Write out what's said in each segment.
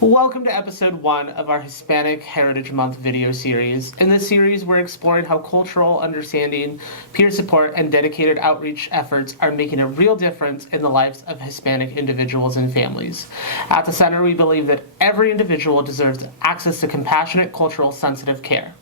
Welcome to episode 1 of our Hispanic Heritage Month video series. In this series, we're exploring how cultural understanding, peer support, and dedicated outreach efforts are making a real difference in the lives of Hispanic individuals and families. At the Center, we believe that every individual deserves access to compassionate, cultural, sensitive care.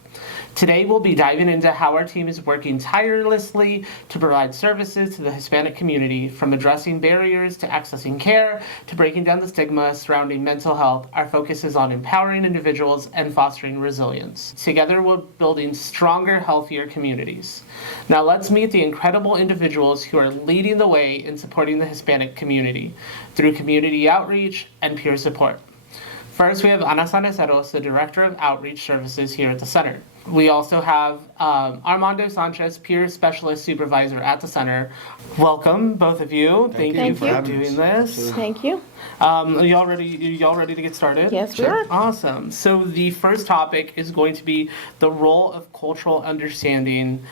Today, we'll be diving into how our team is working tirelessly to provide services to the Hispanic community, from addressing barriers to accessing care to breaking down the stigma surrounding mental health. Our focus is on empowering individuals and fostering resilience. Together, we're building stronger, healthier communities. Now, let's meet the incredible individuals who are leading the way in supporting the Hispanic community through community outreach and peer support. First, we have Ana Saneceros, the Director of Outreach Services here at the Center. We also have Armando Sanchez, Peer Specialist Supervisor at the Center. Welcome, both of you. Thank you for doing this. Thank you. Are y'all ready to get started? Yes, we are. Awesome. So the first topic is going to be the role of cultural understanding.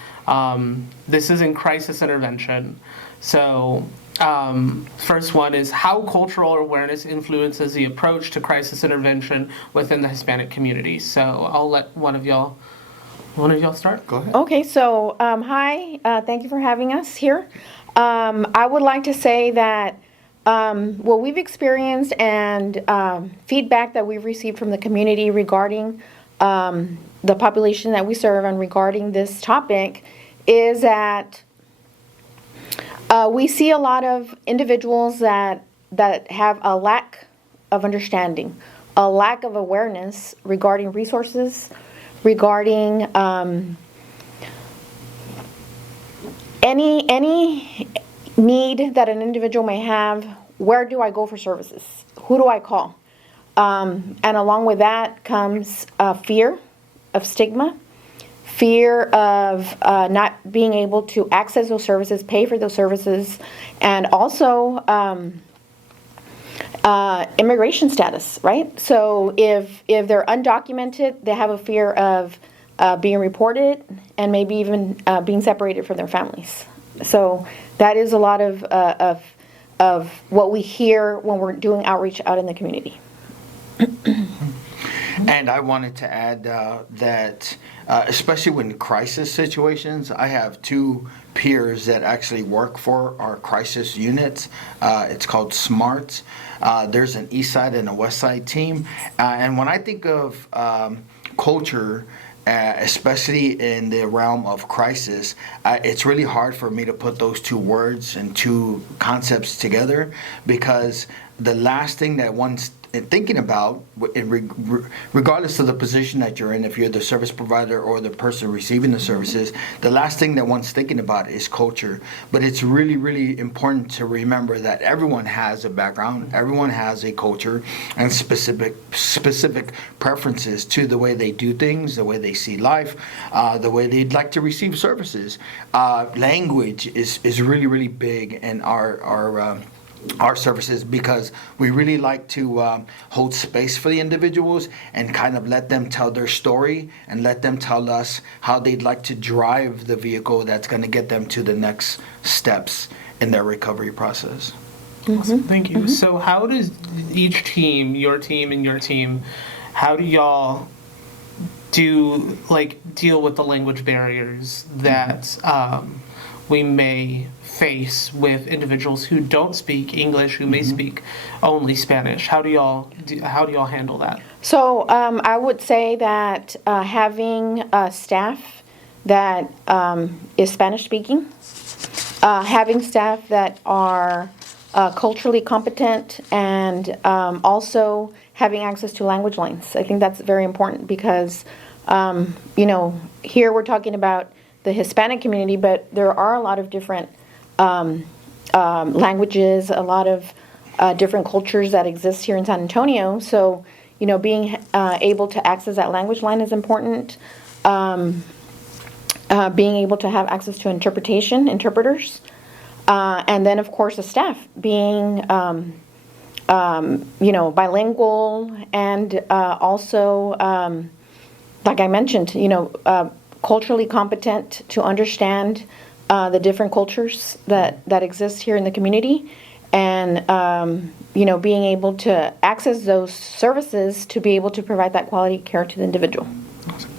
This is in crisis intervention. So first one is how cultural awareness influences the approach to crisis intervention within the Hispanic community. So I'll let one of y'all start. Go ahead. Okay, so hi, thank you for having us here. I would like to say that what we've experienced and feedback that we've received from the community regarding the population that we serve and regarding this topic is that we see a lot of individuals that have a lack of understanding, a lack of awareness regarding resources, regarding any need that an individual may have. Where do I go for services? Who do I call? And along with that comes fear of stigma, fear of not being able to access those services, pay for those services, and also immigration status, right? So if they're undocumented, they have a fear of being reported and maybe even being separated from their families. So that is a lot of what we hear when we're doing outreach out in the community. And I wanted to add that especially when crisis situations, I have two peers that actually work for our crisis units. It's called SMART. There's an East Side and a West Side team. And when I think of culture, especially in the realm of crisis, it's really hard for me to put those two words and two concepts together, because the last thing that one's thinking about, regardless of the position that you're in, if you're the service provider or the person receiving the services, the last thing that one's thinking about is culture. But it's really, really important to remember that everyone has a background, everyone has a culture and specific preferences to the way they do things, the way they see life, the way they'd like to receive services. Language is really, really big in our services, because we really like to hold space for the individuals and kind of let them tell their story and let them tell us how they'd like to drive the vehicle that's going to get them to the next steps in their recovery process. Awesome. Thank you. So how does each team, your team and your team, how do y'all deal with the language barriers that we may face with individuals who don't speak English, who may speak only Spanish? How do y'all handle that? So I would say that having staff that is Spanish speaking, having staff that are culturally competent, and also having access to language lines. I think that's very important, because here we're talking about the Hispanic community, but there are a lot of different languages, a lot of different cultures that exist here in San Antonio. So, being able to access that language line is important. Being able to have access to interpreters, and then of course the staff being, bilingual, and also, like I mentioned, culturally competent to understand the different cultures that exist here in the community, and being able to access those services to be able to provide that quality care to the individual.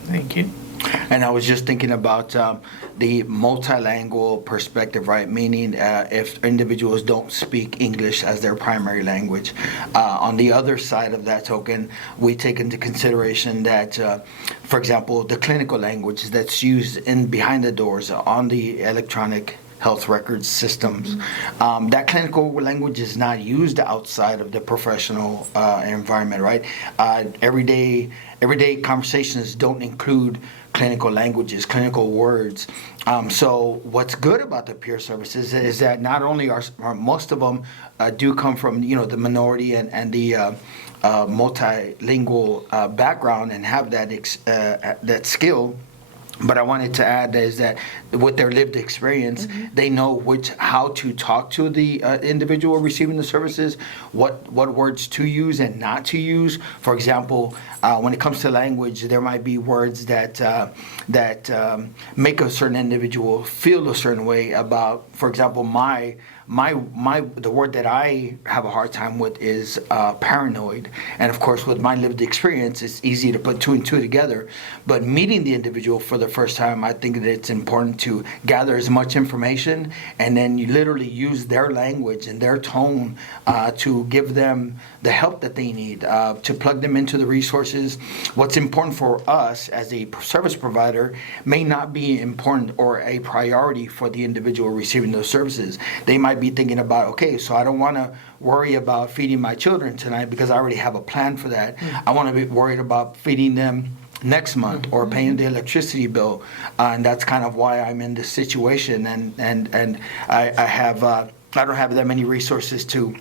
Thank you. And I was just thinking about the multilingual perspective, right? Meaning if individuals don't speak English as their primary language. On the other side of that token, we take into consideration that, for example, the clinical language that's used in behind the doors on the electronic health records systems. That clinical language is not used outside of the professional environment, right? Everyday conversations don't include clinical languages, clinical words. So what's good about the peer services is that not only are most of them do come from the minority and the multilingual background and have that skill. But I wanted to add is that with their lived experience, they know how to talk to the individual receiving the services, what words to use and not to use. For example, when it comes to language, there might be words that make a certain individual feel a certain way about. For example, the word that I have a hard time with is paranoid. And of course, with my lived experience, it's easy to put two and two together. But meeting the individual for the first time, I think that it's important to gather as much information and then you literally use their language and their tone to give them the help that they need, to plug them into the resources. What's important for us as a service provider may not be important or a priority for the individual receiving those services. They might be thinking about, okay, so I don't want to worry about feeding my children tonight because I already have a plan for that. I want to be worried about feeding them next month or paying the electricity bill, and that's kind of why I'm in this situation. And I don't have that many resources to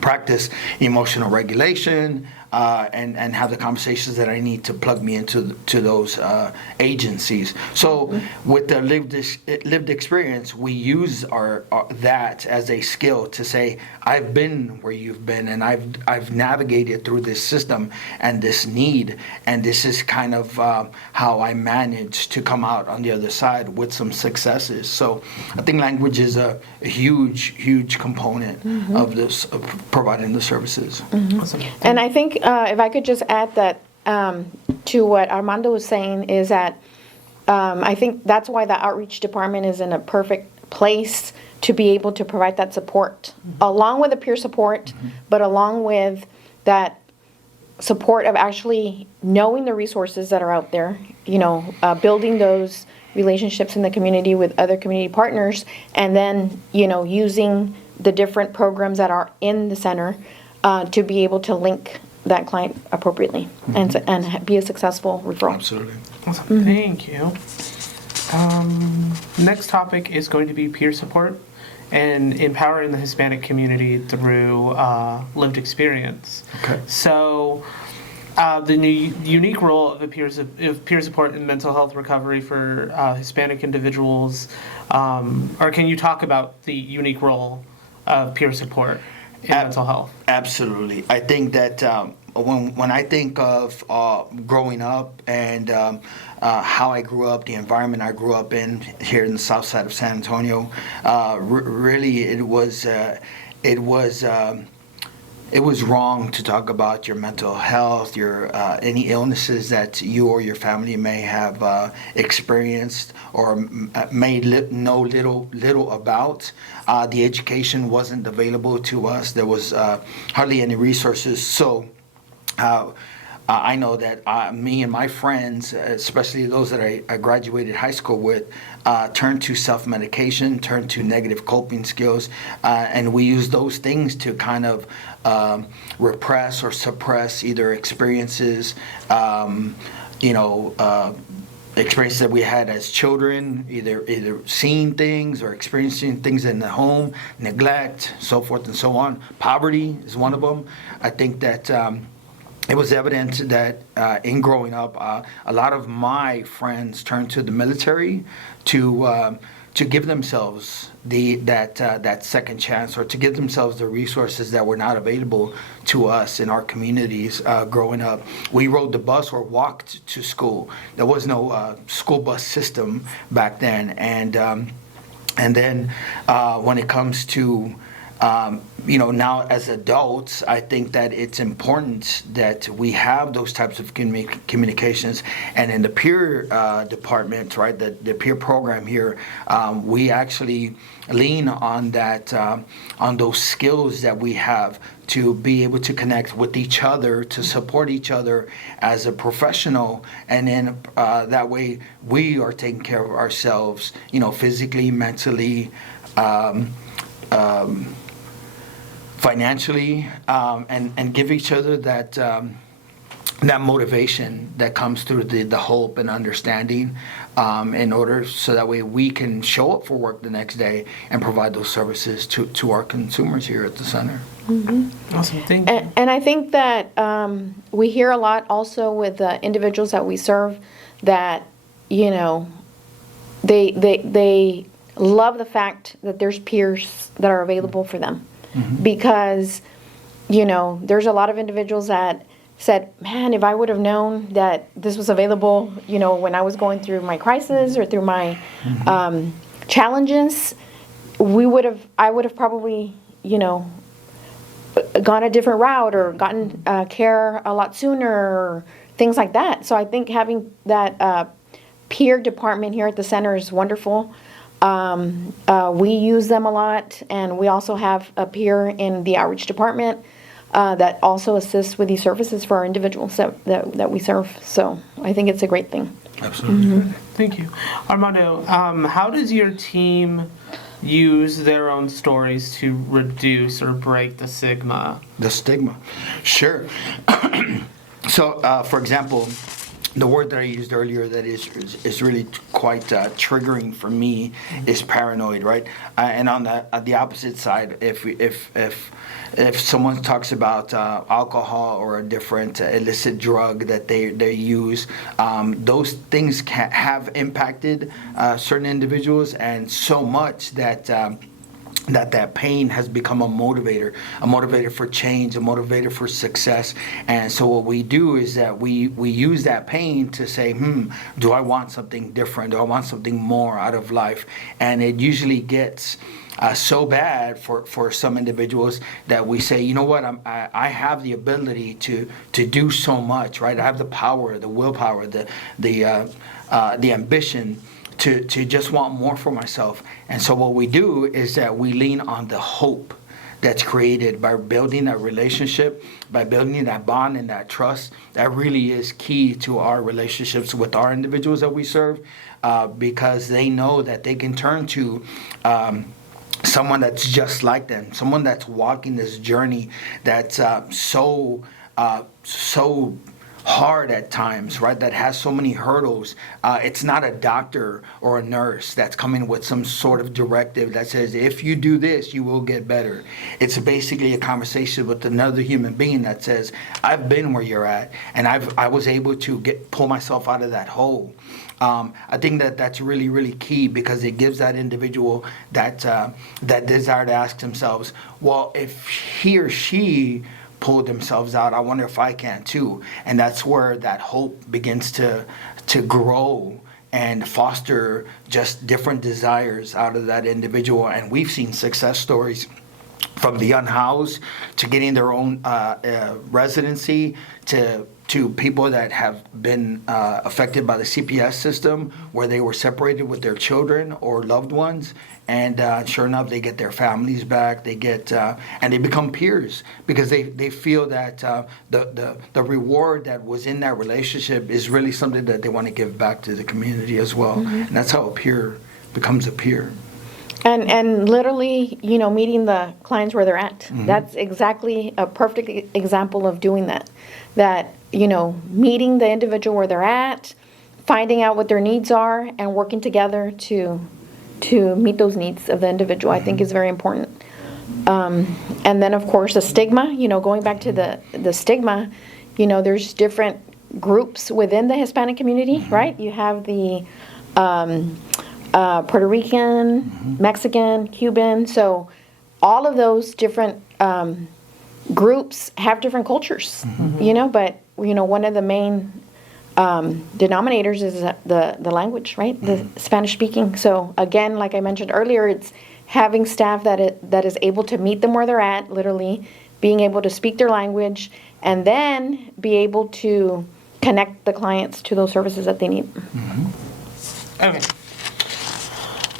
practice emotional regulation and have the conversations that I need to plug me into those agencies. So with the lived experience, we use that as a skill to say, I've been where you've been, and I've navigated through this system and this need, and this is kind of how I managed to come out on the other side with some successes. So I think language is a huge component of this, of providing the services. Awesome. And I think if I could just add that to what Armando was saying is that I think that's why the outreach department is in a perfect place to be able to provide that support, along with the peer support, but along with that support of actually knowing the resources that are out there, building those relationships in the community with other community partners, and then, using the different programs that are in the center to be able to link that client appropriately and be a successful referral. Absolutely. Awesome. Thank you. Next topic is going to be peer support and empowering the Hispanic community through lived experience. Okay. So the unique role of peer support in mental health recovery for Hispanic individuals, or can you talk about the unique role of peer support in mental health? Absolutely. I think that when I think of growing up and how I grew up, the environment I grew up in here in the south side of San Antonio, really it was wrong to talk about your mental health, your any illnesses that you or your family may have experienced or may know little about. The education wasn't available to us. There was hardly any resources. So I know that me and my friends, especially those that I graduated high school with, turned to self-medication, turned to negative coping skills, and we use those things to kind of repress or suppress either experiences, experiences that we had as children, either seeing things or experiencing things in the home, neglect, so forth and so on. Poverty is one of them. I think that it was evident that in growing up, a lot of my friends turned to the military to give themselves that second chance, or to give themselves the resources that were not available to us in our communities growing up. We rode the bus or walked to school. There was no school bus system back then, and then when it comes to now as adults, I think that it's important that we have those types of communications. And in the peer department, right, the peer program here, we actually lean on that, on those skills that we have to be able to connect with each other, to support each other as a professional, and then that way we are taking care of ourselves, physically, mentally, financially, and give each other that that motivation that comes through the hope and understanding, in order so that way we can show up for work the next day and provide those services to our consumers here at the center. Awesome, thank you. And I think that we hear a lot also with the individuals that we serve that, they love the fact that there's peers that are available for them. Because, there's a lot of individuals that said, man, if I would have known that this was available, when I was going through my crisis or through my challenges, I would have probably, gone a different route or gotten care a lot sooner or things like that. So I think having that peer department here at the center is wonderful. We use them a lot, and we also have a peer in the outreach department that also assists with these services for our individuals that we serve. So I think it's a great thing. Absolutely. Thank you. Armando, how does your team use their own stories to reduce or break the stigma? The stigma. Sure. So, for example, the word that I used earlier that is really quite triggering for me is paranoid, right? And on the opposite side, if someone talks about alcohol or a different illicit drug that they use, those things can have impacted certain individuals, and so much that that pain has become a motivator for change, a motivator for success. And so what we do is that we use that pain to say, do I want something different? Do I want something more out of life? And it usually gets so bad for some individuals that we say, you know what, I have the ability to do so much, right? I have the power, the willpower, the ambition to just want more for myself. And so what we do is that we lean on the hope that's created by building that relationship, by building that bond and that trust. That really is key to our relationships with our individuals that we serve, because they know that they can turn to someone that's just like them, someone that's walking this journey that's so hard at times, right? That has so many hurdles. It's not a doctor or a nurse that's coming with some sort of directive that says, if you do this, you will get better. It's basically a conversation with another human being that says, I've been where you're at, and I was able to pull myself out of that hole. I think that's really, really key, because it gives that individual that desire to ask themselves, well, if he or she pulled themselves out, I wonder if I can too. And that's where that hope begins to grow and foster just different desires out of that individual. And we've seen success stories from the unhoused to getting their own residency, to people that have been affected by the CPS system, where they were separated with their children or loved ones, and sure enough, they get their families back. They get and they become peers, because they feel that the reward that was in that relationship is really something that they want to give back to the community as well. And that's how a peer becomes a peer. And literally, meeting the clients where they're at. That's exactly a perfect example of doing that. That, meeting the individual where they're at, finding out what their needs are, and working together to meet those needs of the individual, I think is very important. And then, of course, the stigma, going back to the stigma, there's different groups within the Hispanic community, right? You have the Puerto Rican, Mexican, Cuban. So all of those different groups have different cultures, but, one of the main denominators is the language, right? The Spanish speaking. So again, like I mentioned earlier, having staff that is able to meet them where they're at, literally, being able to speak their language, and then be able to connect the clients to those services that they need. Okay.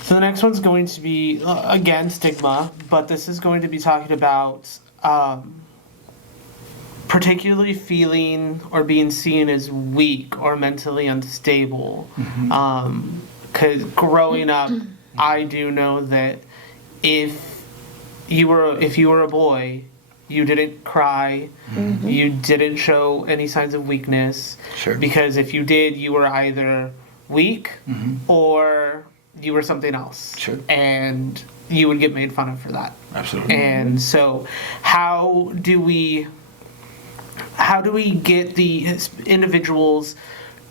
So the next one's going to be, again, stigma, but this is going to be talking about particularly feeling or being seen as weak or mentally unstable. Because growing up, I do know that if you were a boy, you didn't cry, you didn't show any signs of weakness. Sure. Because if you did, you were either weak or you were something else. Sure. And you would get made fun of for that. Absolutely. And so how do we get the individuals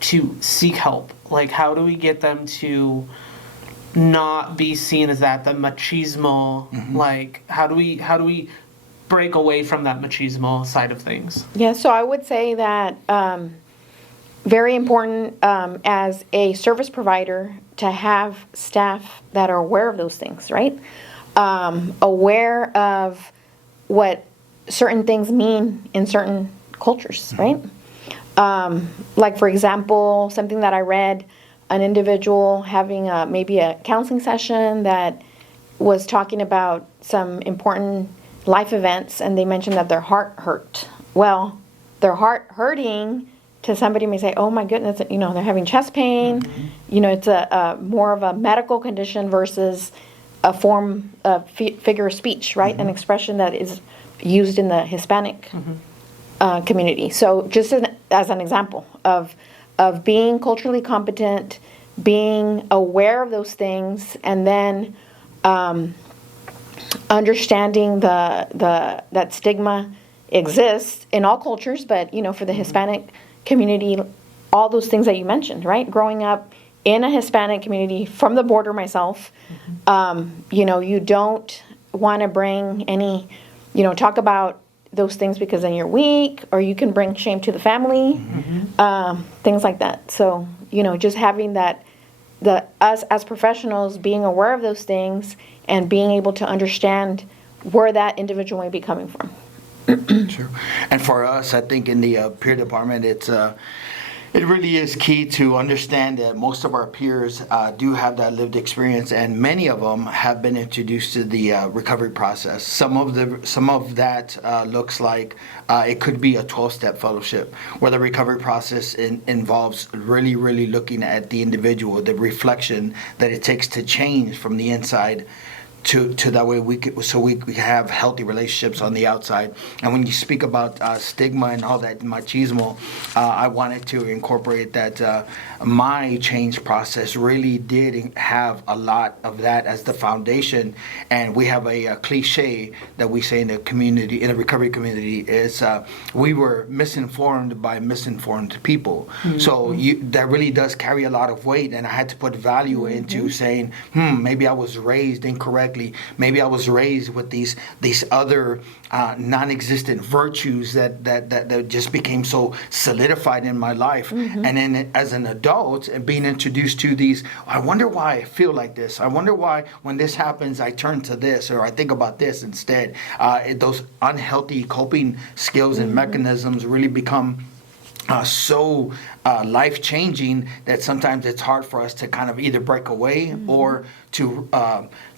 to seek help? Like, how do we get them to not be seen as that, the machismo? Like, how do we break away from that machismo side of things? Yeah, so I would say that very important as a service provider to have staff that are aware of those things, right? Aware of what certain things mean in certain cultures, right? Like, for example, something that I read, an individual having maybe a counseling session that was talking about some important life events, and they mentioned that their heart hurt. Well, their heart hurting, to somebody may say, oh my goodness, they're having chest pain. It's a more of a medical condition versus a form of figure of speech, right? An expression that is used in the Hispanic community. So just as an example of being culturally competent, being aware of those things, and then understanding that stigma exists in all cultures, but for the Hispanic community, all those things that you mentioned, right? Growing up in a Hispanic community from the border myself, you don't want to bring any, talk about those things because then you're weak, or you can bring shame to the family, things like that. So, just having that, us as professionals being aware of those things and being able to understand where that individual may be coming from. Sure. And for us, I think in the peer department, it really is key to understand that most of our peers do have that lived experience, and many of them have been introduced to the recovery process. Some of that looks like it could be a 12-step fellowship, where the recovery process involves really, really looking at the individual, the reflection that it takes to change from the inside. To that way we can have healthy relationships on the outside. And when you speak about stigma and all that machismo, I wanted to incorporate that my change process really did have a lot of that as the foundation. And we have a cliche that we say in the community, in the recovery community, is we were misinformed by misinformed people. So that really does carry a lot of weight, and I had to put value into saying, maybe I was raised incorrectly. Maybe I was raised with these other non-existent virtues that just became so solidified in my life. And then as an adult, and being introduced to these, I wonder why I feel like this. I wonder why when this happens, I turn to this, or I think about this instead. Those unhealthy coping skills and mechanisms really become so life-changing that sometimes it's hard for us to kind of either break away or to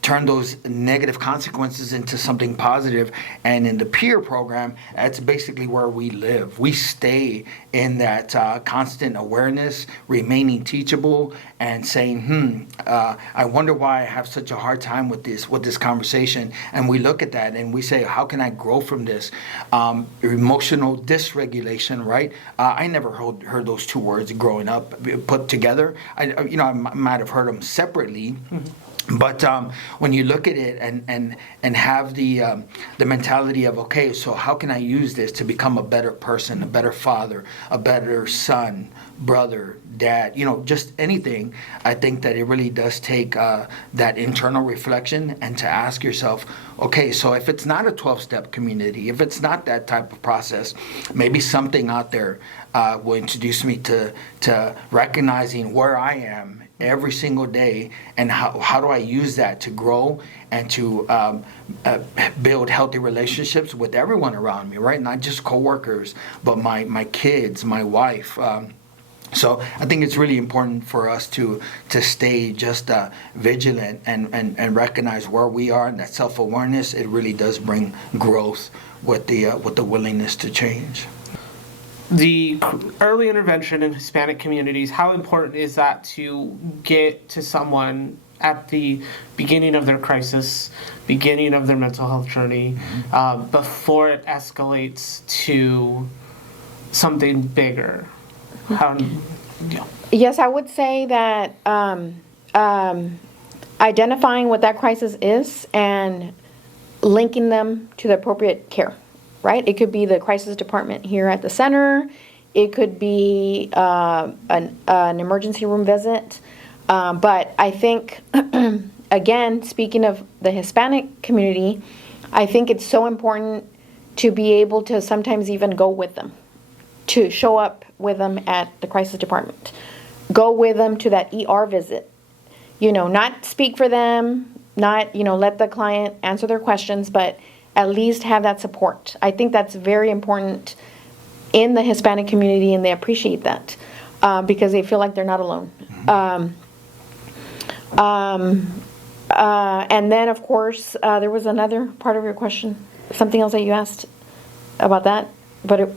turn those negative consequences into something positive. And in the peer program, that's basically where we live. We stay in that constant awareness, remaining teachable, and saying, I wonder why I have such a hard time with this conversation. And we look at that and we say, how can I grow from this? Emotional dysregulation, right? I never heard those two words growing up put together. I might have heard them separately. But when you look at it and have the mentality of, okay, so how can I use this to become a better person, a better father, a better son, brother, dad, just anything, I think that it really does take that internal reflection and to ask yourself, okay, so if it's not a 12-step community, if it's not that type of process, maybe something out there will introduce me to recognizing where I am every single day, and how do I use that to grow and to build healthy relationships with everyone around me, right? Not just coworkers, but my kids, my wife. So I think it's really important for us to stay just vigilant and recognize where we are, and that self-awareness. It really does bring growth with the willingness to change. The early intervention in Hispanic communities, how important is that to get to someone at the beginning of their crisis, beginning of their mental health journey, before it escalates to something bigger? Yes, I would say that identifying what that crisis is and linking them to the appropriate care, right? It could be the crisis department here at the center. It could be an emergency room visit. But I think, again, speaking of the Hispanic community, I think it's so important to be able to sometimes even go with them, to show up with them at the crisis department. Go with them to that ER visit. Not speak for them, not, let the client answer their questions, but at least have that support. I think that's very important in the Hispanic community, and they appreciate that because they feel like they're not alone. And then, of course, there was another part of your question, something else that you asked about that?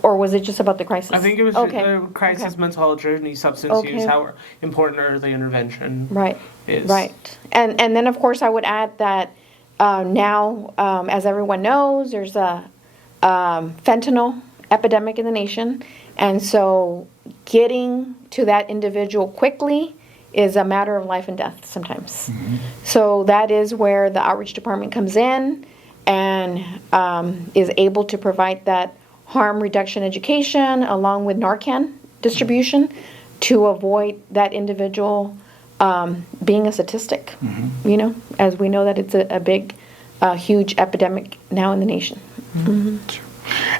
Or was it just about the crisis? I think it was the crisis, Okay. mental health journey, substance Okay. use, how important early intervention is. Right. And then, of course, I would add that now, as everyone knows, there's a fentanyl epidemic in the nation. And so getting to that individual quickly is a matter of life and death sometimes. So that is where the outreach department comes in and is able to provide that harm reduction education along with Narcan distribution to avoid that individual being a statistic, as we know that it's a big, huge epidemic now in the nation.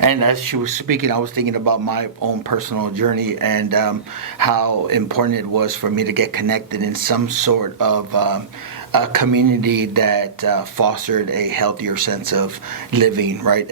And as she was speaking, I was thinking about my own personal journey and how important it was for me to get connected in some sort of a community that fostered a healthier sense of living, right?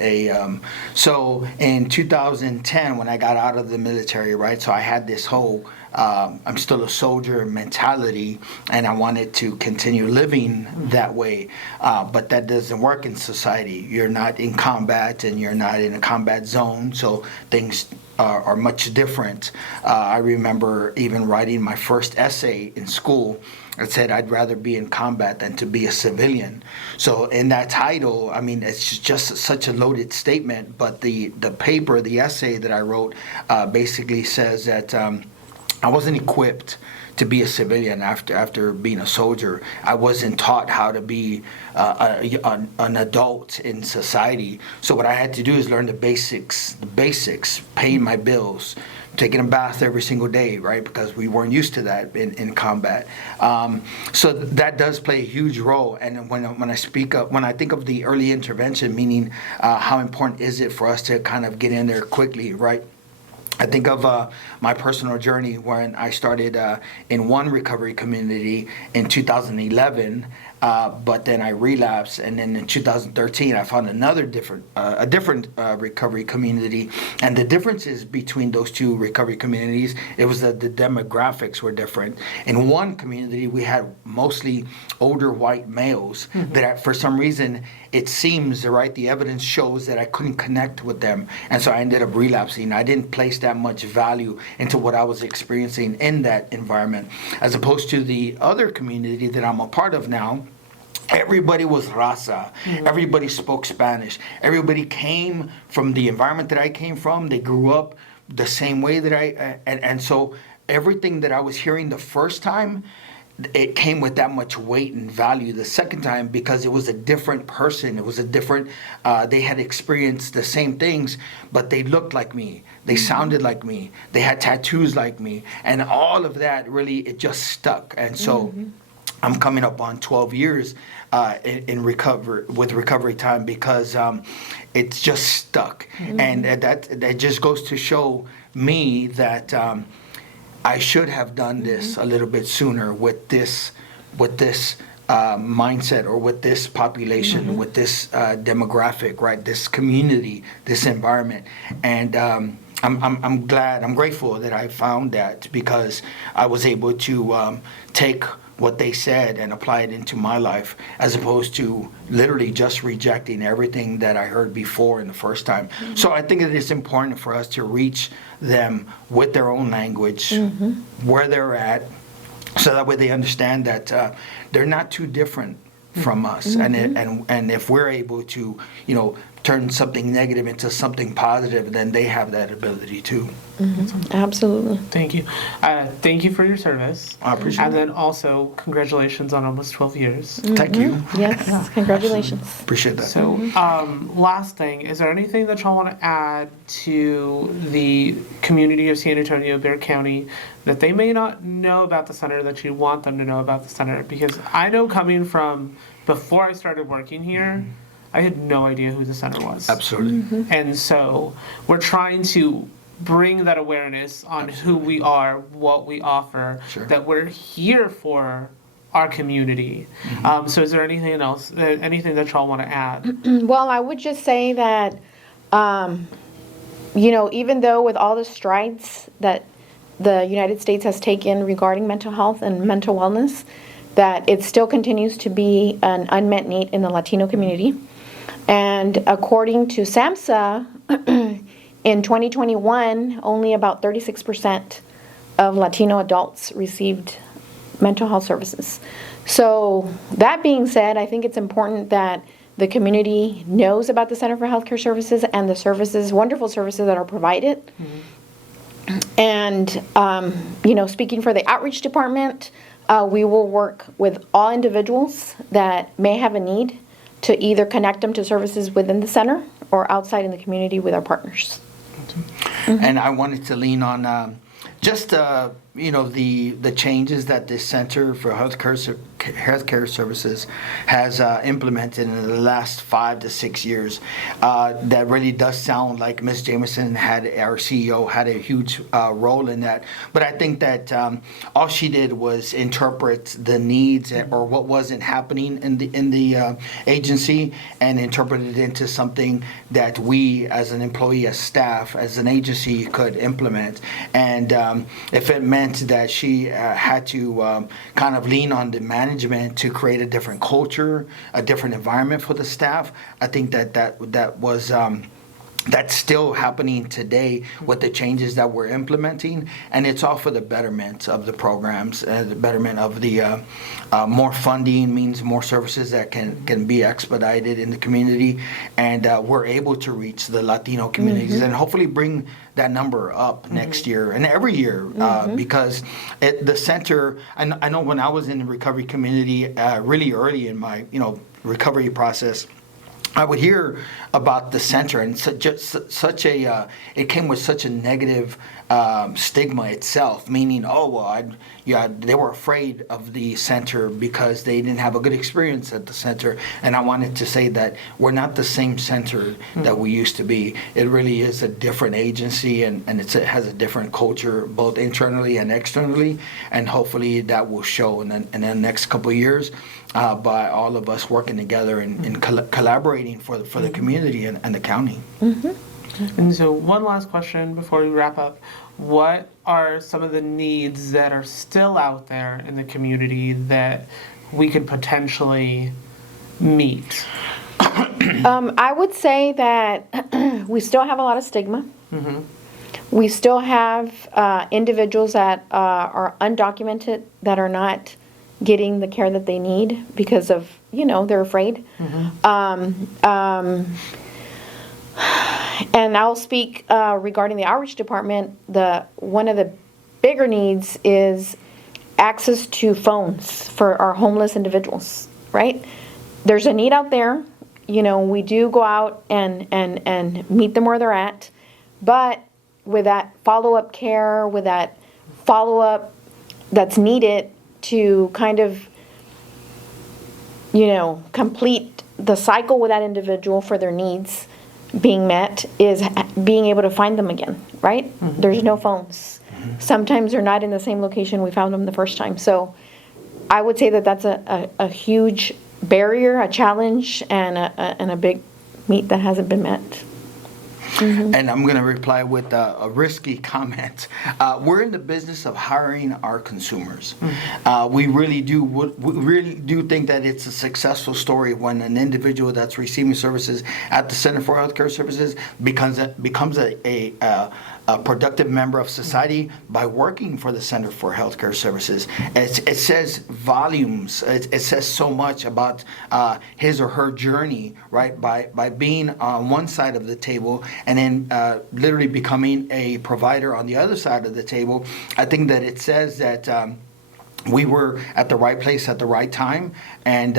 So in 2010, when I got out of the military, right, so I had this whole I'm still a soldier mentality, and I wanted to continue living that way. But that doesn't work in society. You're not in combat, and you're not in a combat zone, so things are much different. I remember even writing my first essay in school. It said, I'd rather be in combat than to be a civilian. So in that title, I mean, it's just such a loaded statement, but the paper, the essay that I wrote basically says that I wasn't equipped to be a civilian after being a soldier. I wasn't taught how to be an adult in society. So what I had to do is learn the basics, paying my bills, taking a bath every single day, right? Because we weren't used to that in combat. So that does play a huge role. And when I think of the early intervention, meaning how important is it for us to kind of get in there quickly, right? I think of my personal journey when I started in one recovery community in 2011, but then I relapsed, and then in 2013 I found a different recovery community. And the differences between those two recovery communities, it was that the demographics were different. In one community we had mostly older white males that for some reason it seems, right, the evidence shows that I couldn't connect with them, and so I ended up relapsing. I didn't place that much value into what I was experiencing in that environment, as opposed to the other community that I'm a part of now. Everybody was raza. Everybody spoke Spanish. Everybody came from the environment that I came from. They grew up the same way that and so everything that I was hearing the first time, it came with that much weight and value the second time, because it was a different person. It was a different, they had experienced the same things, but they looked like me. They sounded like me. They had tattoos like me. And all of that really, it just stuck. And so I'm coming up on 12 years in recovery time, because it's just stuck. And that just goes to show me that I should have done this a little bit sooner with this mindset, or with this population, with this demographic, right? This community, this environment, and I'm glad, I'm grateful that I found that, because I was able to take what they said and apply it into my life, as opposed to literally just rejecting everything that I heard before in the first time. So I think it is important for us to reach them with their own language, where they're at, so that way they understand that they're not too different from us. And if we're able to, turn something negative into something positive, then they have that ability too. Absolutely. Thank you. Thank you for your service. I appreciate And it. then also, congratulations on almost 12 years. Thank you. Yes, congratulations. Appreciate that. So, last thing, is there anything that y'all want to add to the community of San Antonio, Bexar County, that they may not know about the center that you want them to know about the center? Because I know, coming from before I started working here, I had no idea who the center was. Absolutely. And so we're trying to bring that awareness on who we are, what we offer, Sure. that we're here for our community. So is there anything else, anything that y'all want to add? Well, I would just say that, even though with all the strides that the United States has taken regarding mental health and mental wellness, that it still continues to be an unmet need in the Latino community. And according to SAMHSA, in 2021, only about 36% of Latino adults received mental health services. So that being said, I think it's important that the community knows about the Center for Healthcare Services and the services, wonderful services that are provided. And, speaking for the outreach department, we will work with all individuals that may have a need to either connect them to services within the center or outside in the community with our partners. And I wanted to lean on just the changes that this Center for Healthcare Services has implemented in the last 5 to 6 years. That really does sound like Ms. Jameson, our CEO, had a huge role in that. But I think that all she did was interpret the needs or what wasn't happening in the agency, and interpret it into something that we, as an employee, as staff, as an agency, could implement. And if it meant that she had to kind of lean on the management to create a different culture, a different environment for the staff, I think that was that's still happening today with the changes that we're implementing, and it's all for the betterment of the programs, the betterment of the more funding means more services that can be expedited in the community, and we're able to reach the Latino communities and hopefully bring that number up next year and every year, because the center, I know when I was in the recovery community really early in my recovery process, I would hear about the center, and it came with such a negative stigma itself, meaning, they were afraid of the center because they didn't have a good experience at the center. And I wanted to say that we're not the same center that we used to be. It really is a different agency, and it has a different culture, both internally and externally, and hopefully that will show in the next couple of years. By all of us working together and collaborating for the community and the county. And so one last question before we wrap up. What are some of the needs that are still out there in the community that we could potentially meet? I would say that we still have a lot of stigma. We still have individuals that are undocumented, that are not getting the care that they need because of, they're afraid. And I'll speak regarding the outreach department. One of the bigger needs is access to phones for our homeless individuals, right? There's a need out there. We do go out and meet them where they're at, but with that follow-up care, with that follow-up that's needed to kind of, complete the cycle with that individual for their needs being met, is being able to find them again, right? There's no phones. Sometimes they're not in the same location we found them the first time. So I would say that that's a huge barrier, a challenge, and a big meat that hasn't been met. And I'm going to reply with a risky comment. We're in the business of hiring our consumers. We really do think that it's a successful story when an individual that's receiving services at the Center for Healthcare Services becomes a productive member of society by working for the Center for Healthcare Services. It says volumes. It says so much about his or her journey, right? By being on one side of the table and then literally becoming a provider on the other side of the table. I think that it says that we were at the right place at the right time, and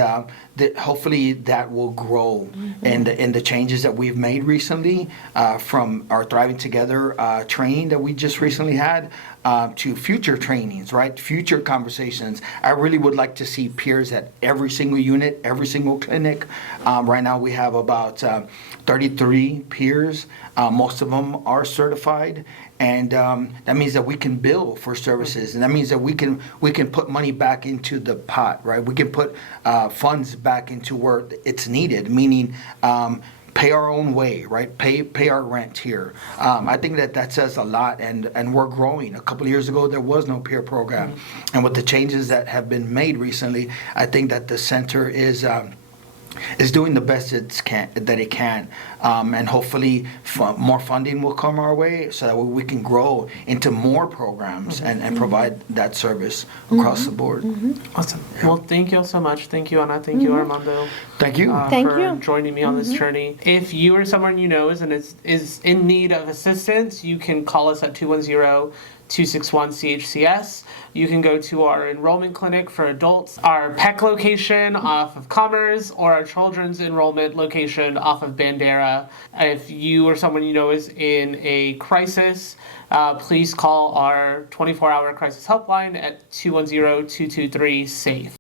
that hopefully that will grow in the changes that we've made recently, from our Thriving Together training that we just recently had, to future trainings, right? Future conversations. I really would like to see peers at every single unit, every single clinic. Right now we have about 33 peers. Most of them are certified. And that means that we can bill for services, and that means that we can put money back into the pot, right? We can put funds back into where it's needed, meaning pay our own way, right? Pay our rent here. I think that says a lot, and we're growing. A couple of years ago, there was no peer program, and with the changes that have been made recently, I think that the center is doing the best it can, and hopefully more funding will come our way so that we can grow into more programs and provide that service across the board. Awesome. Well, thank you all so much. Thank you, Anna. Thank you, Armando. Thank you. Thank for you. joining me on this journey. If you or someone you know is in need of assistance, you can call us at 210-261-CHCS. You can go to our enrollment clinic for adults, our PEC location off of Commerce, or our children's enrollment location off of Bandera. If you or someone you know is in a crisis, please call our 24-hour crisis helpline at 210-223-SAFE.